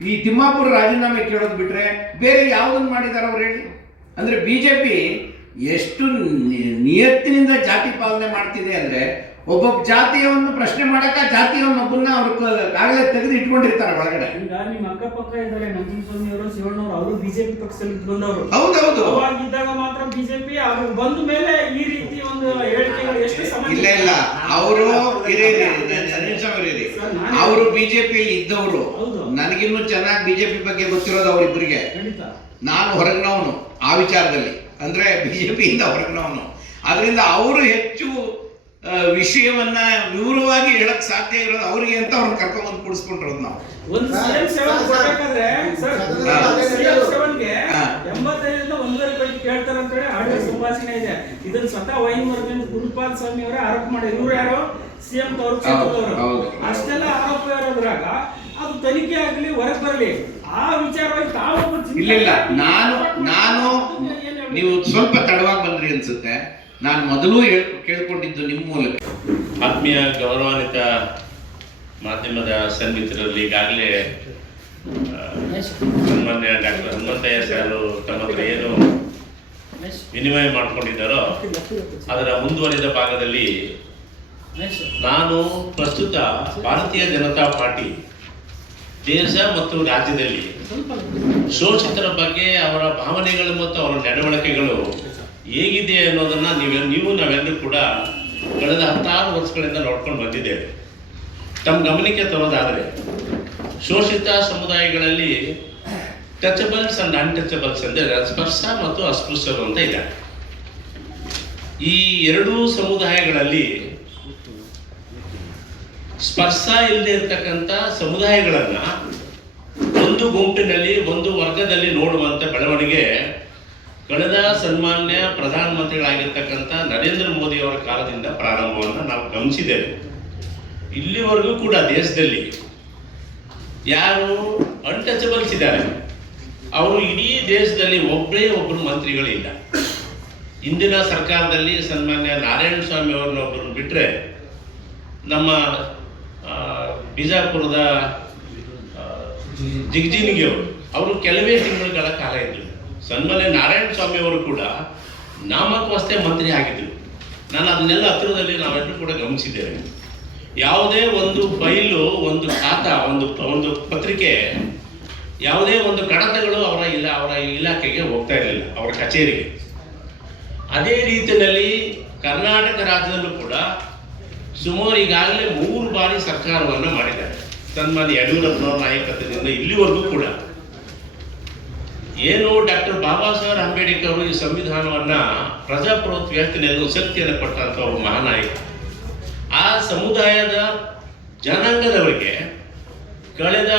ಈ ತಿಮ್ಮಾಪುರ ರಾಜೀನಾಮೆ ಕೇಳೋದು ಬಿಟ್ರೆ ಬೇರೆ ಯಾವುದನ್ನು ಮಾಡಿದ್ದಾರೆ ಅವ್ರು ಹೇಳಿ? ಅಂದ್ರೆ ಬಿಜೆಪಿ ಎಷ್ಟು ನಿಯತ್ತಿನಿಂದ ಜಾತಿ ಪಾಲನೆ ಮಾಡ್ತಿದೆ ಅಂದ್ರೆ ಒಬ್ಬೊಬ್ಬ ಜಾತಿಯವನ್ನು ಪ್ರಶ್ನೆ ಮಾಡಕ ಜಾತಿಯವನ್ನೊಬ್ಬನ್ನ ಅವ್ರ ಕಾಗದ ತೆಗೆದು ಇಟ್ಕೊಂಡಿರ್ತಾರೆ ಒಳಗಡೆ. ಈಗ ನಿಮ್ಮ ಅಕ್ಕಪಕ್ಕ ಇದ್ದಾರೆ ನಂಜನಸ್ವಾಮಿ ಅವರು ಶಿವಣ್ಣವರು ಅವರು ಬಿಜೆಪಿ ಪಕ್ಷದಲ್ಲಿ ಇಟ್ಕೊಂಡವರು ಹೌದೌದು. ಅವಾಗ ಇದ್ದಾಗ ಮಾತ್ರ ಬಿಜೆಪಿ ಅವರು ಬಂದ ಮೇಲೆ ಈ ರೀತಿ ಒಂದು ಹೇಳಿಕೆಗಳು ಎಷ್ಟು ಸಮಯ ಇಲ್ಲ ಇಲ್ಲ. ಅವರು ಅವರು ಬಿಜೆಪಿಯಲ್ಲಿ ಇದ್ದವರು. ಹೌದು. ನನಗಿನ್ನೂ ಚೆನ್ನಾಗಿ ಬಿಜೆಪಿ ಬಗ್ಗೆ ಗೊತ್ತಿರೋದು ಅವರಿಬ್ಬರಿಗೆ ಖಂಡಿತ. ನಾನು ಹೊರಗಿನವನು ಆ ವಿಚಾರದಲ್ಲಿ. ಅಂದ್ರೆ ಬಿಜೆಪಿಯಿಂದ ಹೊರಗಿನವನು. ಅದರಿಂದ ಅವರು ಹೆಚ್ಚು ವಿಷಯವನ್ನ ವಿವರವಾಗಿ ಹೇಳಕ್ ಸಾಧ್ಯ ಇರೋದು ಅವರಿಗೆ ಅಂತ ಅವ್ರನ್ನ ಕರ್ಕೊಂಡ್ಬಂದು ಕೂಡಿಸ್ಕೊಂಡಿರೋದು ನಾವು. ಒಂದು ಸಿಎಂ ಸೆವೆನ್ ಕೊಡ್ಬೇಕಾದ್ರೆ. ಸಿಎಂ ಸೆವೆನ್ಗೆ ಎಂಬತ್ತೈದರಿಂದ ಒಂದೂವರೆ ಕೋಟಿ ಕೇಳ್ತಾರೆ ಅಂತ ಹೇಳಿ ಆಡಿಯೋ ಸಂಭಾಷಣೆ ಇದೆ. ಇದನ್ನ ಸ್ವತಃ ವೈನ್ ಗುರುಪಾಲ್ ಸ್ವಾಮಿ ಅವರೇ ಆರೋಪ ಮಾಡಿದ್ರು. ಇವ್ರು ಯಾರು? ಸಿಎಂ ತವರು. ಅಷ್ಟೆಲ್ಲ ಆರೋಪ ಇರೋದ್ರಾಗ ಅದು ತನಿಖೆ ಆಗ್ಲಿ ಹೊರಗೆ ಬರಲಿ. ಆ ವಿಚಾರವಾಗಿ ತಾವು ಇಲ್ಲ ಇಲ್ಲ ನಾನು ನಾನು ನೀವು ಸ್ವಲ್ಪ ತಡವಾಗಿ ಬಂದ್ರಿ ಅನ್ಸುತ್ತೆ. ನಾನು ಮೊದಲು ಕೇಳ್ಕೊಂಡಿದ್ದು ನಿಮ್ಮ ಮೂಲಕ. ಆತ್ಮೀಯ ಗೌರವಾನ್ವಿತ ಮಾಧ್ಯಮದ ಸನ್ಮಿತ್ರರಲ್ಲಿ ಈಗಾಗಲೇ ಸನ್ಮಾನ್ಯ ಡಾಕ್ಟರ್ ಹನುಮಂತಯ್ಯ ಸಾರು ತಮ್ಮ ಹತ್ರ ಏನು ವಿನಿಮಯ ಮಾಡಿಕೊಂಡಿದ್ದಾರೋ, ಅದರ ಮುಂದುವರಿದ ಭಾಗದಲ್ಲಿ ನಾನು ಪ್ರಸ್ತುತ ಭಾರತೀಯ ಜನತಾ ಪಾರ್ಟಿ ದೇಶ ಮತ್ತು ರಾಜ್ಯದಲ್ಲಿ ಶೋಷಿತರ ಬಗ್ಗೆ ಅವರ ಭಾವನೆಗಳು ಮತ್ತು ಅವರ ನಡವಳಿಕೆಗಳು ಹೇಗಿದೆ ಅನ್ನೋದನ್ನು ನೀವು ನೀವು ನಾವೆಲ್ಲರೂ ಕೂಡ ಕಳೆದ ಹತ್ತಾರು ವರ್ಷಗಳಿಂದ ನೋಡ್ಕೊಂಡು ಬಂದಿದ್ದೇವೆ. ತಮ್ಮ ಗಮನಕ್ಕೆ ತರೋದಾದರೆ, ಶೋಷಿತ ಸಮುದಾಯಗಳಲ್ಲಿ ಟಚಬಲ್ಸ್ ಅಂಡ್ ಅನ್ಟಚಬಲ್ಸ್ ಅಂದರೆ ಸ್ಪರ್ಶ ಮತ್ತು ಅಸ್ಪೃಶ್ಯರು ಅಂತ ಇದೆ. ಈ ಎರಡೂ ಸಮುದಾಯಗಳಲ್ಲಿ ಸ್ಪರ್ಶ ಇಲ್ಲದೆ ಇರತಕ್ಕಂಥ ಸಮುದಾಯಗಳನ್ನ ಒಂದು ಗುಂಪಿನಲ್ಲಿ, ಒಂದು ವರ್ಗದಲ್ಲಿ ನೋಡುವಂತ ಬೆಳವಣಿಗೆ ಕಳೆದ ಸನ್ಮಾನ್ಯ ಪ್ರಧಾನಮಂತ್ರಿಗಳಾಗಿರ್ತಕ್ಕಂಥ ನರೇಂದ್ರ ಮೋದಿ ಅವರ ಕಾಲದಿಂದ ಪ್ರಾರಂಭವನ್ನು ನಾವು ಗಮನಿಸಿದ್ದೇವೆ. ಇಲ್ಲಿವರೆಗೂ ಕೂಡ ದೇಶದಲ್ಲಿ ಯಾರು ಅನ್ಟಚಬಲ್ಸ್ ಇದ್ದಾರೆ. ಅವರು ಇಡೀ ದೇಶದಲ್ಲಿ ಒಬ್ಬರೇ ಒಬ್ಬರು ಮಂತ್ರಿಗಳಿಲ್ಲ. ಇಂದಿನ ಸರ್ಕಾರದಲ್ಲಿ ಸನ್ಮಾನ್ಯ ನಾರಾಯಣ ಸ್ವಾಮಿ ಅವ್ರನ್ನ ಒಬ್ಬರನ್ನು ಬಿಟ್ಟರೆ ನಮ್ಮ ಬಿಜಾಪುರದ ಜಿಗ್ಜಿನಿಗೆ ಅವರು. ಅವರು ಕೆಲವೇ ತಿಂಗಳುಗಳ ಕಾಲ ಇದ್ದರು ಸನ್ಮಾನ್ಯ ನಾರಾಯಣ ಸ್ವಾಮಿ ಅವರು ಕೂಡ ನಾಮಕವಷ್ಟೇ ಮಂತ್ರಿ ಆಗಿದ್ದರು ನಾನು ಅದನ್ನೆಲ್ಲ ಹತ್ತಿರದಲ್ಲಿ ನಾವೆಲ್ಲರೂ ಕೂಡ ಗಮನಿಸಿದ್ದೇವೆ. ಯಾವುದೇ ಒಂದು ಫೈಲು, ಒಂದು ಖಾತಾ, ಒಂದು ಒಂದು ಪತ್ರಿಕೆ ಯಾವುದೇ ಒಂದು ಕಡತಗಳು ಅವರ ಇಲ್ಲ, ಅವರ ಇಲಾಖೆಗೆ ಹೋಗ್ತಾ ಇರಲಿಲ್ಲ, ಅವರ ಕಚೇರಿಗೆ. ಅದೇ ರೀತಿಯಲ್ಲಿ ಕರ್ನಾಟಕ ರಾಜ್ಯದಲ್ಲೂ ಕೂಡ ಸುಮಾರು ಈಗಾಗಲೇ ಮೂರು ಬಾರಿ ಸರ್ಕಾರವನ್ನು ಮಾಡಿದ್ದಾರೆ. ಸನ್ಮಾನ್ಯ ಯಡಿಯೂರಪ್ಪನವರ ನಾಯಕತ್ವದಿಂದ ಇಲ್ಲಿವರೆಗೂ ಕೂಡ. ಏನು ಡಾಕ್ಟರ್ ಬಾಬಾ ಸಾಹೇಬ್ ಅಂಬೇಡ್ಕರ್ ಅವರು ಈ ಸಂವಿಧಾನವನ್ನ ಪ್ರಜಾಪ್ರಭುತ್ವ ವ್ಯವಸ್ಥೆಯಲ್ಲಿ ಶಕ್ತಿಯನ್ನು ಕೊಟ್ಟಂತ ಒಬ್ಬ ಮಹಾನಾಯಕ. ಆ ಸಮುದಾಯದ ಜನಾಂಗದವರಿಗೆ ಕಳೆದ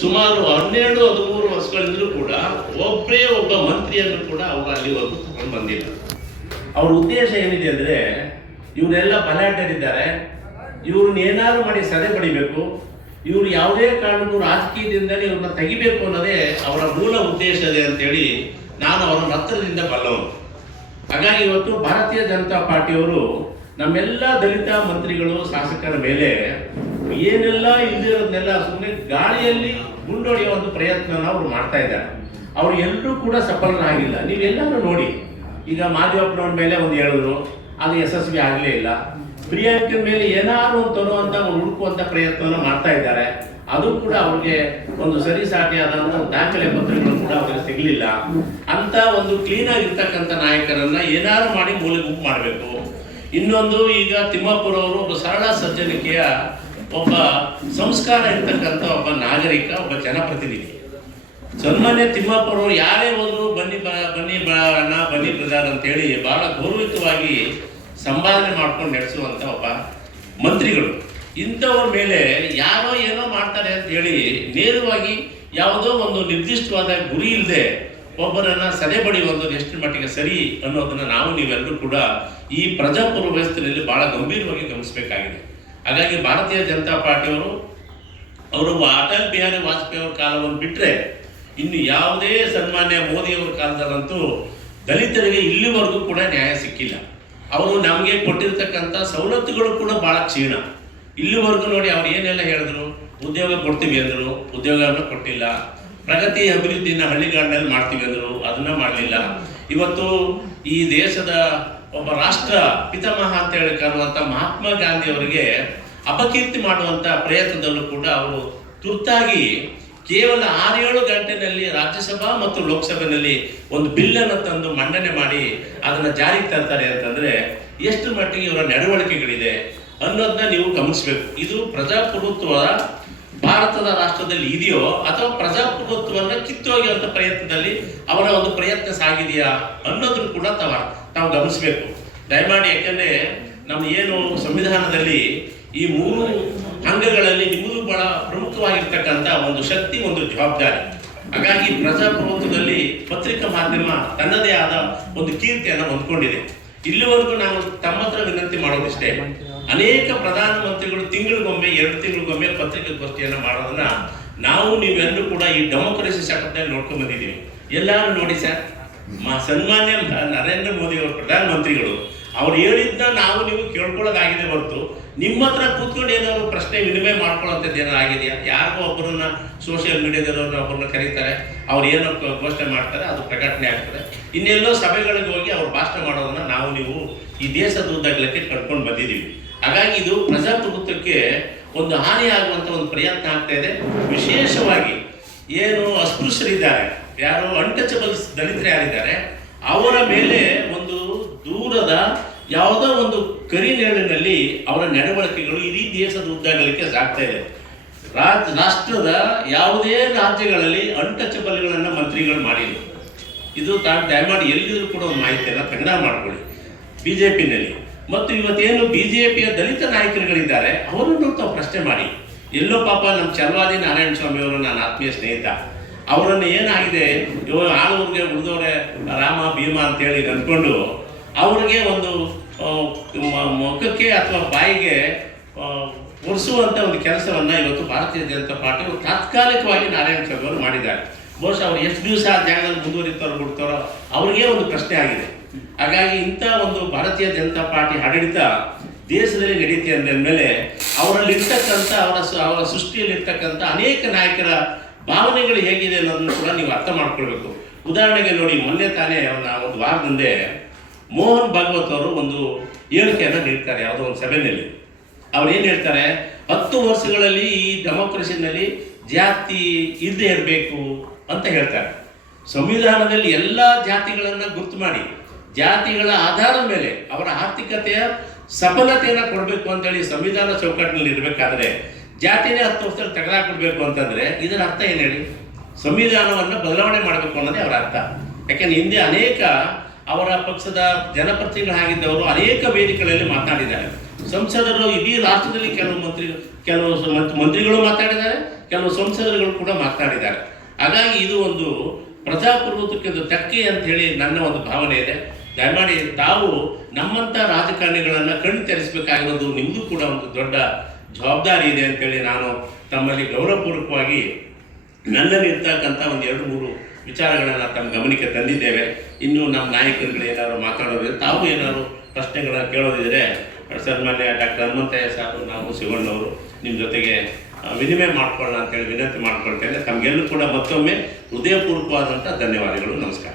ಸುಮಾರು ಹನ್ನೆರಡು, ಹದಿಮೂರು ವರ್ಷಗಳಿಂದಲೂ ಕೂಡ ಒಬ್ಬರೇ ಒಬ್ಬ ಮಂತ್ರಿಯನ್ನು ಕೂಡ ಅವರು ಅಲ್ಲಿವರೆಗೂ ತಗೊಂಡು ಬಂದಿಲ್ಲ. ಅವ್ರ ಉದ್ದೇಶ ಏನಿದೆ ಅಂದರೆ, ಇವರೆಲ್ಲ ಬಲಾಟರಿದ್ದಾರೆ ಇವ್ರನ್ನ ಏನಾದ್ರು ಮಾಡಿ ಸದೆ ಪಡಿಬೇಕು ಇವ್ರು ಯಾವುದೇ ಕಾರಣಕ್ಕೂ ರಾಜಕೀಯದಿಂದಲೇ ಇವ್ರನ್ನ ತೆಗಿಬೇಕು ಅನ್ನೋದೇ ಅವರ ಮೂಲ ಉದ್ದೇಶ ಇದೆ ಅಂತೇಳಿ ನಾನು ಅವರ ಹತ್ತಿರದಿಂದ ಬಲ್ಲವನು. ಹಾಗಾಗಿ ಇವತ್ತು ಭಾರತೀಯ ಜನತಾ ಪಾರ್ಟಿಯವರು ನಮ್ಮೆಲ್ಲ ದಲಿತ ಮಂತ್ರಿಗಳು, ಶಾಸಕರ ಮೇಲೆ ಏನೆಲ್ಲ ಇಲ್ದಿರೋದನ್ನೆಲ್ಲ ಸುಮ್ಮನೆ ಗಾಳಿಯಲ್ಲಿ ಗುಂಡೊಡೆಯುವ ಒಂದು ಪ್ರಯತ್ನ ಅವರು ಮಾಡ್ತಾ ಇದ್ದಾರೆ. ಅವ್ರು ಎಲ್ಲರೂ ಕೂಡ ಸಫಲರಾಗಿಲ್ಲ. ನೀವೆಲ್ಲರೂ ನೋಡಿ. ಈಗ ಮಾದೇವಪ್ಪನವ್ರ ಮೇಲೆ ಒಂದು ಹೇಳಿದ್ರು, ಅದು ಯಶಸ್ವಿ ಆಗಲೇ ಇಲ್ಲ. ಪ್ರಿಯಾಂಕನ ಮೇಲೆ ಏನಾದ್ರು ಒಂದು ತರುವಂತ ಒಂದು ಹುಡುಕುವಂತ ಪ್ರಯತ್ನವನ್ನು ಮಾಡ್ತಾ ಇದ್ದಾರೆ. ಅದು ಕೂಡ ಅವ್ರಿಗೆ ಒಂದು ಸರಿ ಸಾಟಿ ಆದ ದಾಖಲೆ ಪತ್ರಗಳು ಕೂಡ ಅವ್ರಿಗೆ ಸಿಗಲಿಲ್ಲ. ಅಂತ ಒಂದು ಕ್ಲೀನ್ ಆಗಿರ್ತಕ್ಕಂಥ ನಾಯಕರನ್ನ ಏನಾದ್ರು ಮಾಡಿ ಮೂಲೆ ಗುಂಪು ಮಾಡಬೇಕು. ಇನ್ನೊಂದು ಈಗ ತಿಮ್ಮಪ್ಪುರ ಅವರು ಒಬ್ಬ ಸರಳ ಸಜ್ಜನಿಕೆಯ, ಒಬ್ಬ ಸಂಸ್ಕಾರ ಇರ್ತಕ್ಕಂಥ ಒಬ್ಬ ನಾಗರಿಕ, ಒಬ್ಬ ಜನಪ್ರತಿನಿಧಿ. ಸನ್ಮಾನ್ಯ ತಿಮ್ಮಪ್ಪರು ಯಾರೇ ಹೋದ್ರು ಬನ್ನಿ ಬನ್ನಿ ಅಣ್ಣ, ಬನ್ನಿ ಪ್ರಧಾನ ಅಂತ ಹೇಳಿ ಬಹಳ ಗೌರವಿತವಾಗಿ ಸಂಪಾದನೆ ಮಾಡ್ಕೊಂಡು ನಡೆಸುವಂತ ಒಬ್ಬ ಮಂತ್ರಿಗಳು. ಇಂಥವ್ರ ಮೇಲೆ ಯಾರೋ ಏನೋ ಮಾಡ್ತಾರೆ ಅಂತ ಹೇಳಿ ನೇರವಾಗಿ ಯಾವುದೋ ಒಂದು ನಿರ್ದಿಷ್ಟವಾದ ಗುರಿ ಇಲ್ಲದೆ ಒಬ್ಬರನ್ನ ಸದೆ ಬಡಿಯುವಂಥದ್ದು ಎಷ್ಟು ಮಟ್ಟಿಗೆ ಸರಿ ಅನ್ನೋದನ್ನ ನಾವು ನೀವೆಲ್ಲರೂ ಕೂಡ ಈ ಪ್ರಜಾಪ್ರಭು ವ್ಯವಸ್ಥೆಯಲ್ಲಿ ಬಹಳ ಗಂಭೀರವಾಗಿ ಗಮನಿಸಬೇಕಾಗಿದೆ. ಹಾಗಾಗಿ ಭಾರತೀಯ ಜನತಾ ಪಾರ್ಟಿಯವರು, ಅವರು ಅಟಲ್ ಬಿಹಾರಿ ವಾಜಪೇಯಿ ಅವರ ಕಾಲವನ್ನು ಬಿಟ್ಟರೆ ಇನ್ನು ಯಾವುದೇ ಸನ್ಮಾನ್ಯ ಮೋದಿಯವರ ಕಾಲದಲ್ಲಂತೂ ದಲಿತರಿಗೆ ಇಲ್ಲಿವರೆಗೂ ಕೂಡ ನ್ಯಾಯ ಸಿಕ್ಕಿಲ್ಲ. ಅವರು ನಮಗೆ ಕೊಟ್ಟಿರ್ತಕ್ಕಂಥ ಸವಲತ್ತುಗಳು ಕೂಡ ಭಾಳ ಕ್ಷೀಣ. ಇಲ್ಲಿವರೆಗೂ ನೋಡಿ ಅವ್ರು ಏನೆಲ್ಲ ಹೇಳಿದ್ರು? ಉದ್ಯೋಗ ಕೊಡ್ತೀವಿ ಅಂದರು. ಉದ್ಯೋಗವನ್ನು ಕೊಟ್ಟಿಲ್ಲ. ಪ್ರಗತಿ ಅಭಿವೃದ್ಧಿನ ಹಳ್ಳಿಗಾಡಿನಲ್ಲಿ ಮಾಡ್ತೀವಿ ಅಂದರು. ಅದನ್ನ ಮಾಡಲಿಲ್ಲ. ಇವತ್ತು ಈ ದೇಶದ ಒಬ್ಬ ರಾಷ್ಟ್ರ ಪಿತಾಮಹ ಅಂತ ಹೇಳಿ ಕರೆಯುವಂತ ಮಹಾತ್ಮ ಗಾಂಧಿ ಅವರಿಗೆ ಅಪಕೀರ್ತಿ ಮಾಡುವಂಥ ಪ್ರಯತ್ನದಲ್ಲೂ ಕೂಡ ಅವರು ತುರ್ತಾಗಿ ಕೇವಲ ಆರೇಳು ಗಂಟೆನಲ್ಲಿ ರಾಜ್ಯಸಭಾ ಮತ್ತು ಲೋಕಸಭೆಯಲ್ಲಿ ಒಂದು ಬಿಲ್ ಅನ್ನು ತಂದು ಮಂಡನೆ ಮಾಡಿ ಅದನ್ನ ಜಾರಿಗೆ ತರ್ತಾರೆ ಅಂತಂದ್ರೆ ಎಷ್ಟು ಮಟ್ಟಿಗೆ ಇವರ ನಡವಳಿಕೆಗಳಿದೆ ಅನ್ನೋದನ್ನ ನೀವು ಗಮನಿಸಬೇಕು. ಇದು ಪ್ರಜಾಪ್ರಭುತ್ವ ಭಾರತದ ರಾಷ್ಟ್ರದಲ್ಲಿ ಇದೆಯೋ ಅಥವಾ ಪ್ರಜಾಪ್ರಭುತ್ವವನ್ನು ಕಿತ್ತೊಗೆಯುವಂತ ಪ್ರಯತ್ನದಲ್ಲಿ ಅವರ ಒಂದು ಪ್ರಯತ್ನ ಸಾಗಿದೆಯಾ ಅನ್ನೋದನ್ನು ಕೂಡ ತಾವ ನಾವು ಗಮನಿಸಬೇಕು. ದಯಮಾಡಿ ಯಾಕಂದ್ರೆ ನಮ್ಮ ಏನು ಸಂವಿಧಾನದಲ್ಲಿ ಈ ಮೂರು ಅಂಗಗಳಲ್ಲಿ ನಿಮ್ಮದು ಬಹಳ ಪ್ರಮುಖವಾಗಿರ್ತಕ್ಕಂಥ ಒಂದು ಶಕ್ತಿ, ಒಂದು ಜವಾಬ್ದಾರಿ. ಹಾಗಾಗಿ ಪ್ರಜಾಪ್ರಭುತ್ವದಲ್ಲಿ ಪತ್ರಿಕಾ ಮಾಧ್ಯಮ ತನ್ನದೇ ಆದ ಒಂದು ಕೀರ್ತಿಯನ್ನು ಹೊಂದ್ಕೊಂಡಿದೆ. ಇಲ್ಲಿವರೆಗೂ ನಾನು ತಮ್ಮ ಹತ್ರ ವಿನಂತಿ ಮಾಡೋದಿಷ್ಟೇ, ಅನೇಕ ಪ್ರಧಾನಮಂತ್ರಿಗಳು ತಿಂಗಳಿಗೊಮ್ಮೆ, ಎರಡು ತಿಂಗಳಿಗೊಮ್ಮೆ ಪತ್ರಿಕಾಗೋಷ್ಠಿಯನ್ನು ಮಾಡೋದನ್ನ ನಾವು ನೀವೆಲ್ಲರೂ ಕೂಡ ಈ ಡೆಮೋಕ್ರಸಿ ಶಪಥದಲ್ಲಿ ನೋಡ್ಕೊಂಡ್ ಬಂದಿದ್ದೀವಿ. ಎಲ್ಲರೂ ನೋಡಿ ಸರ್ ಸನ್ಮಾನ್ಯ ನರೇಂದ್ರ ಮೋದಿ ಅವರು ಪ್ರಧಾನಮಂತ್ರಿಗಳು, ಅವ್ರು ಹೇಳಿದ್ದ ನಾವು ನೀವು ಕೇಳ್ಕೊಳ್ಳೋದಾಗಿದೆ ಹೊರತು ನಿಮ್ಮ ಹತ್ರ ಕೂತ್ಕೊಂಡು ಏನಾದ್ರು ಪ್ರಶ್ನೆ ವಿನಿಮಯ ಮಾಡ್ಕೊಳ್ಳೋಂಥದ್ದು ಏನಾರು ಆಗಿದೆಯಾ? ಯಾರಿಗೋ ಒಬ್ಬರನ್ನ ಸೋಷಿಯಲ್ ಮೀಡಿಯಾದವ್ರನ್ನ ಒಬ್ಬರನ್ನ ಕರೀತಾರೆ, ಅವ್ರು ಏನೋ ಘೋಷಣೆ ಮಾಡ್ತಾರೆ, ಅದು ಪ್ರಕಟಣೆ ಆಗ್ತದೆ. ಇನ್ನೆಲ್ಲೋ ಸಭೆಗಳಿಗೆ ಹೋಗಿ ಅವ್ರು ಭಾಷಣ ಮಾಡೋದನ್ನ ನಾವು ನೀವು ಈ ದೇಶದ ಉದ್ದಗಲಕ್ಕೆ ಕಟ್ಕೊಂಡು ಬಂದಿದ್ದೀವಿ. ಹಾಗಾಗಿ ಇದು ಪ್ರಜಾಪ್ರಭುತ್ವಕ್ಕೆ ಒಂದು ಹಾನಿ ಆಗುವಂತ ಒಂದು ಪ್ರಯತ್ನ ಆಗ್ತಾ ಇದೆ. ವಿಶೇಷವಾಗಿ ಏನು ಅಸ್ಪೃಶ್ಯರಿದ್ದಾರೆ, ಯಾರು ಅನ್ಟಚಬಲ್ಸ್ ದಲಿತರು ಯಾರಿದ್ದಾರೆ, ಅವರ ಮೇಲೆ ಒಂದು ದೂರದ ಯಾವುದೋ ಒಂದು ಕರಿನೇಳಿನಲ್ಲಿ ಅವರ ನಡವಳಿಕೆಗಳು ಇಡೀ ದೇಶದ ಉದ್ದಾಗಲಿಕ್ಕೆ ಸಾಕ್ತಾ ಇದೆ. ರಾಜ್, ರಾಷ್ಟ್ರದ ಯಾವುದೇ ರಾಜ್ಯಗಳಲ್ಲಿ ಅನ್ಟಚಬಲ್ಗಳನ್ನು ಮಂತ್ರಿಗಳು ಮಾಡಿಲ್ಲ. ಇದು ತಾವು ದಯಮಾಡಿ ಎಲ್ಲಿದ್ರು ಕೂಡ ಒಂದು ಮಾಹಿತಿಯನ್ನು ಕನ್ನಡ ಮಾಡಿಕೊಳ್ಳಿ. ಬಿ ಜೆ ಪಿನಲ್ಲಿ ಮತ್ತು ಇವತ್ತೇನು ಬಿ ಜೆ ಪಿಯ ದಲಿತ ನಾಯಕರುಗಳಿದ್ದಾರೆ, ಅವರನ್ನು ತಾವು ಪ್ರಶ್ನೆ ಮಾಡಿ. ಎಲ್ಲೋ ಪಾಪ ನಮ್ಮ ಚಲವಾದಿ ನಾರಾಯಣ ಸ್ವಾಮಿ ಅವರು ನನ್ನ ಆತ್ಮೀಯ ಸ್ನೇಹಿತ. ಅವರನ್ನು ಏನಾಗಿದೆ ಇವಾಗ ಆಳೂರಿಗೆ ಉಳಿದವರೆ ರಾಮ ಭೀಮ ಅಂತೇಳಿ ಅಂದ್ಕೊಂಡು, ಅವ್ರಿಗೆ ಒಂದು ಮುಖಕ್ಕೆ ಅಥವಾ ಬಾಯಿಗೆ ಆ, ಒರೆಸುವಂತ ಒಂದು ಕೆಲಸವನ್ನು ಇವತ್ತು ಭಾರತೀಯ ಜನತಾ ಪಾರ್ಟಿ ತಾತ್ಕಾಲಿಕವಾಗಿ ನಾರಾಯಣ ಸ್ವಾಮಿ ಅವರು ಮಾಡಿದ್ದಾರೆ. ಬಹುಶಃ ಅವ್ರು ಎಷ್ಟು ದಿವಸ ಆ ಜಾಗದಲ್ಲಿ ಮುಂದುವರಿತಾರೋ ಬಿಡ್ತಾರೋ ಅವ್ರಿಗೆ ಒಂದು ಪ್ರಶ್ನೆ ಆಗಿದೆ. ಹಾಗಾಗಿ ಇಂಥ ಒಂದು ಭಾರತೀಯ ಜನತಾ ಪಾರ್ಟಿ ಆಡಳಿತ ದೇಶದಲ್ಲಿ ನಡೀತೆ ಅಂದಮೇಲೆ ಮೇಲೆ ಇರ್ತಕ್ಕಂಥ ಅವರ ಅವರ ಸೃಷ್ಟಿಯಲ್ಲಿರ್ತಕ್ಕಂಥ ಅನೇಕ ನಾಯಕರ ಭಾವನೆಗಳು ಹೇಗಿದೆ ಅನ್ನೋದನ್ನು ಕೂಡ ನೀವು ಅರ್ಥ ಮಾಡ್ಕೊಳ್ಬೇಕು. ಉದಾಹರಣೆಗೆ ನೋಡಿ ಮೊನ್ನೆ ತಾನೇ ಒಂದು ಒಂದು ವಾರದ ಹಿಂದೆ ಮೋಹನ್ ಭಾಗವತ್ ಅವರು ಒಂದು ಹೇಳಿಕೆಯನ್ನು ನೀಡ್ತಾರೆ, ಯಾವುದೋ ಒಂದು ಸಭೆಯಲ್ಲಿ. ಅವ್ರು ಏನು ಹೇಳ್ತಾರೆ? ಹತ್ತು ವರ್ಷಗಳಲ್ಲಿ ಈ ಡೆಮೋಕ್ರಸಿನಲ್ಲಿ ಜಾತಿ ಇಲ್ಲದೆ ಇರಬೇಕು ಅಂತ ಹೇಳ್ತಾರೆ. ಸಂವಿಧಾನದಲ್ಲಿ ಎಲ್ಲ ಜಾತಿಗಳನ್ನು ಗುರ್ತು ಮಾಡಿ, ಜಾತಿಗಳ ಆಧಾರದ ಮೇಲೆ ಅವರ ಆರ್ಥಿಕತೆಯ ಸಫಲತೆಯನ್ನು ಕೊಡಬೇಕು ಅಂತೇಳಿ ಸಂವಿಧಾನ ಚೌಕಟ್ಟಿನಲ್ಲಿ ಇರಬೇಕಾದ್ರೆ, ಜಾತಿನೇ ಹತ್ತು ವರ್ಷದಲ್ಲಿ ತೆಗೆದಾಕ್ಬಿಡ್ಬೇಕು ಅಂತಂದ್ರೆ ಇದರ ಅರ್ಥ ಏನು ಹೇಳಿ? ಸಂವಿಧಾನವನ್ನು ಬದಲಾವಣೆ ಮಾಡಬೇಕು ಅನ್ನೋದೇ ಅವರ ಅರ್ಥ. ಯಾಕೆಂದ್ರೆ ಹಿಂದೆ ಅನೇಕ ಅವರ ಪಕ್ಷದ ಜನಪ್ರತಿನಿಧಿಗಳಾಗಿದ್ದವರು ಅನೇಕ ವೇದಿಕೆಗಳಲ್ಲಿ ಮಾತನಾಡಿದ್ದಾರೆ. ಸಂಸದರು ಇಡೀ ರಾಷ್ಟ್ರದಲ್ಲಿ ಕೆಲವು ಮಂತ್ರಿ, ಕೆಲವು ಮಂತ್ರಿಗಳು ಮಾತಾಡಿದ್ದಾರೆ, ಕೆಲವು ಸಂಸದರುಗಳು ಕೂಡ ಮಾತನಾಡಿದ್ದಾರೆ. ಹಾಗಾಗಿ ಇದು ಒಂದು ಪ್ರಜಾಪ್ರಭುತ್ವಕ್ಕೆ ಒಂದು ಧಕ್ಕೆ ಅಂತ ಹೇಳಿ ನನ್ನ ಒಂದು ಭಾವನೆ ಇದೆ. ದಯಮಾಡಿ ತಾವು ನಮ್ಮಂಥ ರಾಜಕಾರಣಿಗಳನ್ನು ಕಣ್ಣು ತೆರೆಸಬೇಕಾಗಿರೋದು ನಿಮಗೂ ಕೂಡ ಒಂದು ದೊಡ್ಡ ಜವಾಬ್ದಾರಿ ಇದೆ ಅಂತೇಳಿ ನಾನು ತಮ್ಮಲ್ಲಿ ಗೌರವಪೂರ್ವಕವಾಗಿ ನನ್ನಲ್ಲಿ ಇರ್ತಕ್ಕಂಥ ಒಂದು ಎರಡು ಮೂರು ವಿಚಾರಗಳನ್ನು ತಮ್ಮ ಗಮನಕ್ಕೆ ತಂದಿದ್ದೇವೆ. ಇನ್ನು ನಮ್ಮ ನಾಯಕರುಗಳು ಏನಾದ್ರು ಮಾತಾಡೋದಿದ್ರೆ ತಾವು ಏನಾದ್ರು ಪ್ರಶ್ನೆಗಳನ್ನು ಕೇಳೋದಿದ್ರೆ ಸನ್ಮಾನ್ಯ ಡಾಕ್ಟರ್ ಹನುಮಂತಯ್ಯ ಸಾರು ನಾವು ಶಿವಣ್ಣವರು ನಿಮ್ಮ ಜೊತೆಗೆ ವಿನಿಮಯ ಮಾಡ್ಕೊಳ್ಳೋಣ ಅಂತೇಳಿ ವಿನಂತಿ ಮಾಡ್ಕೊಳ್ತೇನೆ ತಮಗೆಲ್ಲೂ ಕೂಡ ಮತ್ತೊಮ್ಮೆ ಹೃದಯಪೂರ್ವಕವಾದಂಥ ಧನ್ಯವಾದಗಳು. ನಮಸ್ಕಾರ.